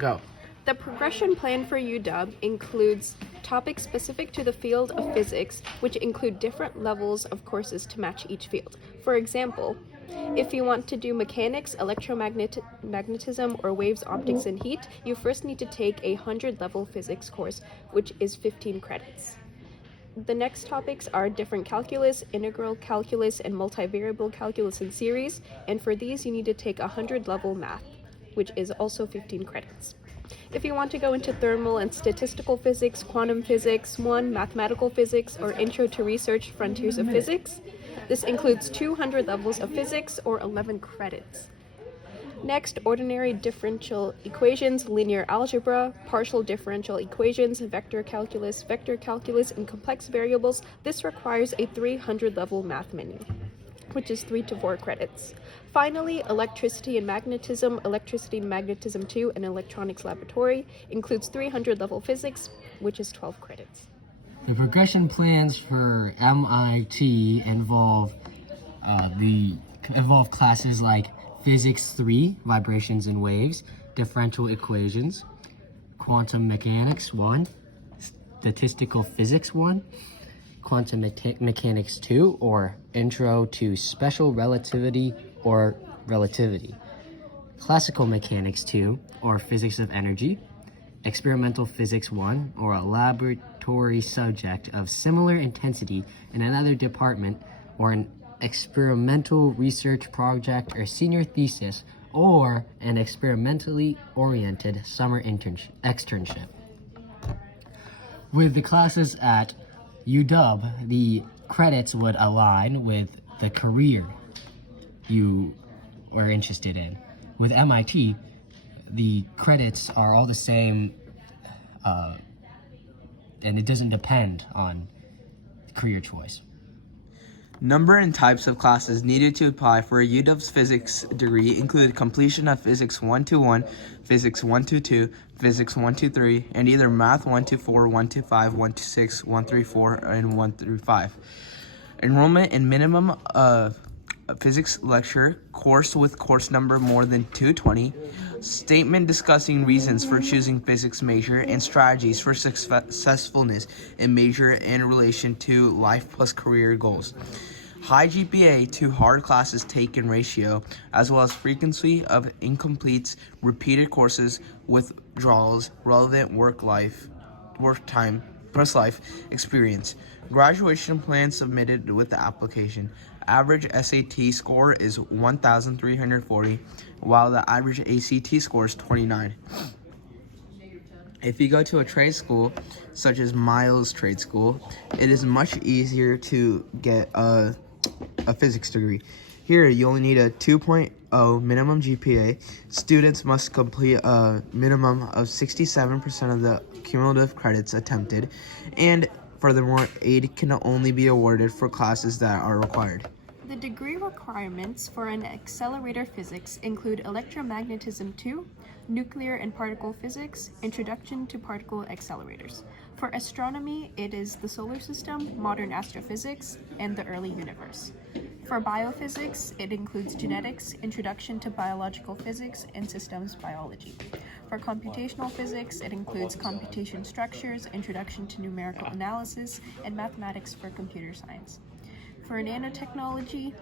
Go. The progression plan for UW includes topics specific to the field of physics, which include different levels of courses to match each field. For example, if you want to do mechanics, electromagnetism, or waves, optics, and heat, you first need to take a 100-level physics course, which is 15 credits. The next topics are different calculus, integral calculus, and multivariable calculus in series, and for these you need to take a 100-level math, which is also 15 credits. If you want to go into thermal and statistical physics, quantum physics 1, mathematical physics, or intro to research frontiers of physics, this includes 200 levels of physics or 11 credits. Next, ordinary differential equations, linear algebra, partial differential equations, vector calculus, and complex variables. This requires a 300-level math menu, which is 3 to 4 credits. Finally, electricity and magnetism 2, and electronics laboratory includes 300-level physics, which is 12 credits. The progression plans for MIT involve classes like Physics 3, Vibrations and Waves, Differential Equations, Quantum Mechanics 1, Statistical Physics 1, Quantum Mechanics 2, or Intro to Special Relativity or Relativity, Classical Mechanics 2, or Physics of Energy, Experimental Physics 1, or a laboratory subject of similar intensity in another department, or an experimental research project or senior thesis, or an experimentally oriented summer externship. With the classes at UW, the credits would align with the career you were interested in. With MIT, the credits are all the same, and it doesn't depend on career choice. Number and types of classes needed to apply for a UW's physics degree include completion of Physics 121, Physics 122, Physics 123, and either Math 124, 125, 126, 134, and 135. Enrollment in minimum physics lecture course with course number more than 220, statement discussing reasons for choosing physics major and strategies for successfulness in major in relation to life plus career goals, high GPA to hard classes taken ratio, as well as frequency of incompletes, repeated courses, withdrawals, relevant work time plus life experience. Graduation plan submitted with the application. Average SAT score is 1,340, while the average ACT score is 29. If you go to a trade school, such as Miles Trade School, it is much easier to get a physics degree. Here, you only need a 2.0 minimum GPA. Students must complete a minimum of 67% of the cumulative credits attempted, and furthermore, aid can only be awarded for classes that are required. The degree requirements for an accelerator physics include electromagnetism 2, nuclear and particle physics, introduction to particle accelerators. For astronomy, it is the solar system, modern astrophysics, and the early universe. For biophysics, it includes genetics, introduction to biological physics, and systems biology. For computational physics, it includes computation structures, introduction to numerical analysis, and mathematics for computer science. For nanotechnology,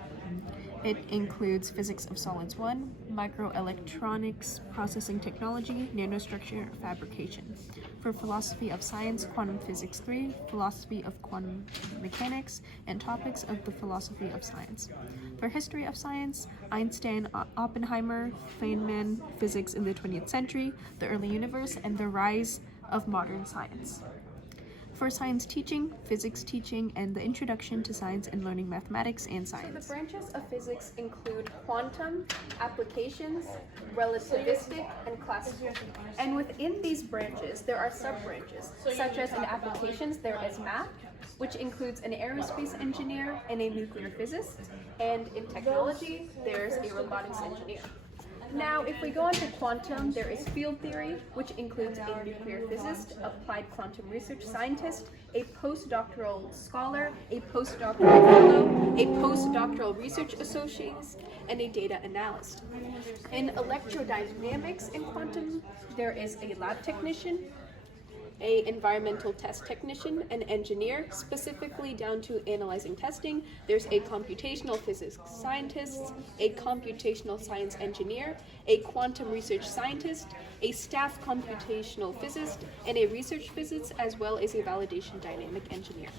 it includes physics of solids 1, microelectronics processing technology, nanostructure fabrication. For philosophy of science, quantum physics 3, philosophy of quantum mechanics, and topics of the philosophy of science. For history of science, Einstein, Oppenheimer, Feynman, physics in the 20th century, the early universe, and the rise of modern science. For science teaching, physics teaching, and the introduction to science and learning mathematics and science. So the branches of physics include quantum, applications, relativistic, and classical. And within these branches, there are sub-branches, such as in applications, there is math, which includes an aerospace engineer and a nuclear physicist, and in technology, there's a robotics engineer. Now, if we go on to quantum, there is field theory, which includes a nuclear physicist, applied quantum research scientist, a postdoctoral scholar, a postdoctoral fellow, a postdoctoral research associate, and a data analyst. In electrodynamics in quantum, there is a lab technician, a environmental test technician, an engineer, specifically down to analyzing testing. There's a computational physics scientist, a computational science engineer, a quantum research scientist, a staff computational physicist, and a research physicist, as well as a validation dynamic engineer.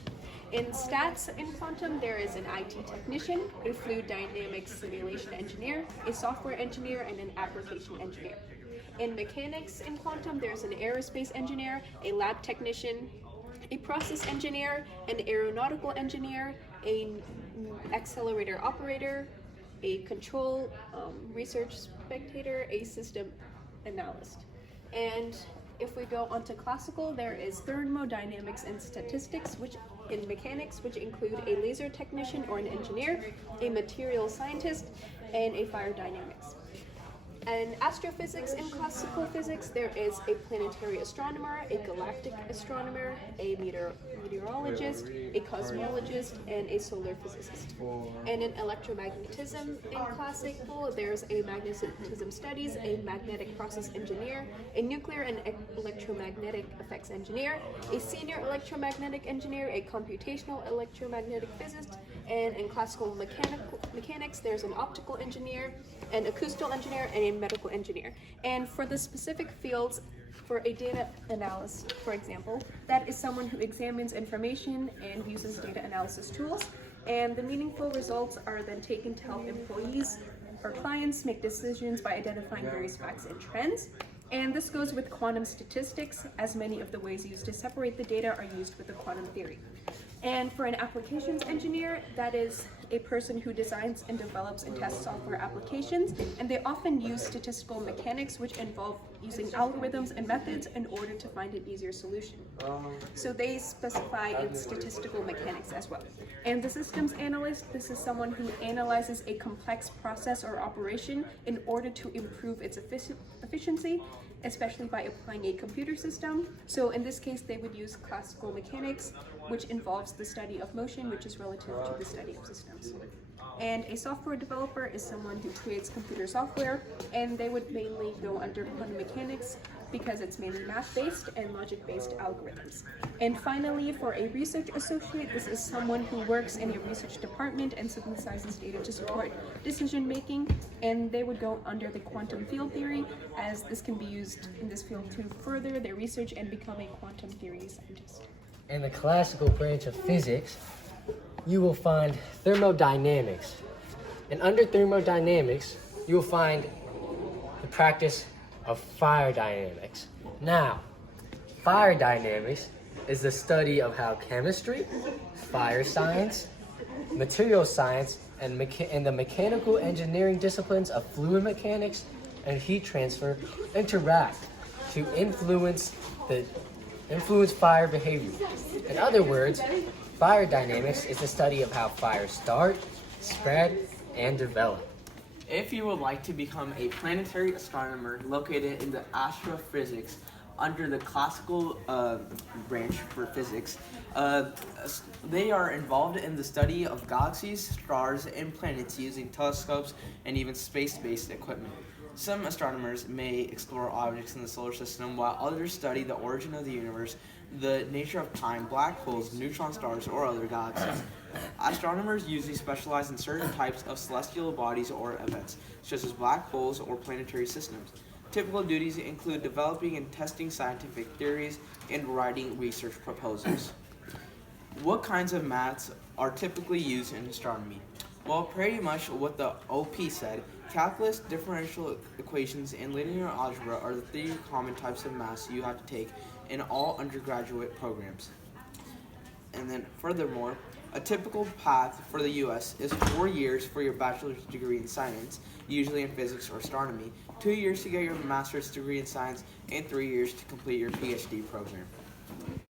In stats in quantum, there is an IT technician, a fluid dynamics simulation engineer, a software engineer, and an application engineer. In mechanics in quantum, there's an aerospace engineer, a lab technician, a process engineer, an aeronautical engineer, an accelerator operator, a control research spectator, a system analyst. And if we go on to classical, there is thermodynamics and statistics, which in mechanics, which include a laser technician or an engineer, a material scientist, and a fire dynamics. In astrophysics and classical physics, there is a planetary astronomer, a galactic astronomer, a meteorologist, a cosmologist, and a solar physicist. And in electromagnetism in classical, there's a magnetism studies, a magnetic process engineer, a nuclear and electromagnetic effects engineer, a senior electromagnetic engineer, a computational electromagnetic physicist, and in classical mechanics, there's an optical engineer, an acoustical engineer, and a medical engineer. And for the specific fields, for a data analyst, for example, that is someone who examines information and uses data analysis tools, and the meaningful results are then taken to help employees or clients make decisions by identifying various facts and trends. And this goes with quantum statistics, as many of the ways used to separate the data are used with the quantum theory. And for an applications engineer, that is a person who designs and develops and tests software applications, and they often use statistical mechanics, which involve using algorithms and methods in order to find an easier solution. So they specify in statistical mechanics as well. And the systems analyst, this is someone who analyzes a complex process or operation in order to improve its efficiency, especially by applying a computer system. So in this case, they would use classical mechanics, which involves the study of motion, which is relative to the study of systems. And a software developer is someone who creates computer software, and they would mainly go under quantum mechanics because it's mainly math-based and logic-based algorithms. And finally, for a research associate, this is someone who works in a research department and synthesizes data to support decision-making, and they would go under the quantum field theory, as this can be used in this field to further their research and become a quantum theory scientist. In the classical branch of physics, you will find thermodynamics. And under thermodynamics, you will find the practice of fire dynamics. Now, fire dynamics is the study of how chemistry, fire science, material science, and the mechanical engineering disciplines of fluid mechanics and heat transfer interact to influence fire behavior. In other words, fire dynamics is the study of how fires start, spread, and develop. If you would like to become a planetary astronomer located in the astrophysics under the classical branch for physics, they are involved in the study of galaxies, stars, and planets using telescopes and even space-based equipment. Some astronomers may explore objects in the solar system, while others study the origin of the universe, the nature of time, black holes, neutron stars, or other galaxies. Astronomers usually specialize in certain types of celestial bodies or events, such as black holes or planetary systems. Typical duties include developing and testing scientific theories and writing research proposals. What kinds of maths are typically used in astronomy? Well, pretty much what the OP said. Calculus, differential equations, and linear algebra are the three common types of maths you have to take in all undergraduate programs. And then furthermore, a typical path for the U.S. is 4 years for your bachelor's degree in science, usually in physics or astronomy, 2 years to get your master's degree in science, and 3 years to complete your PhD program.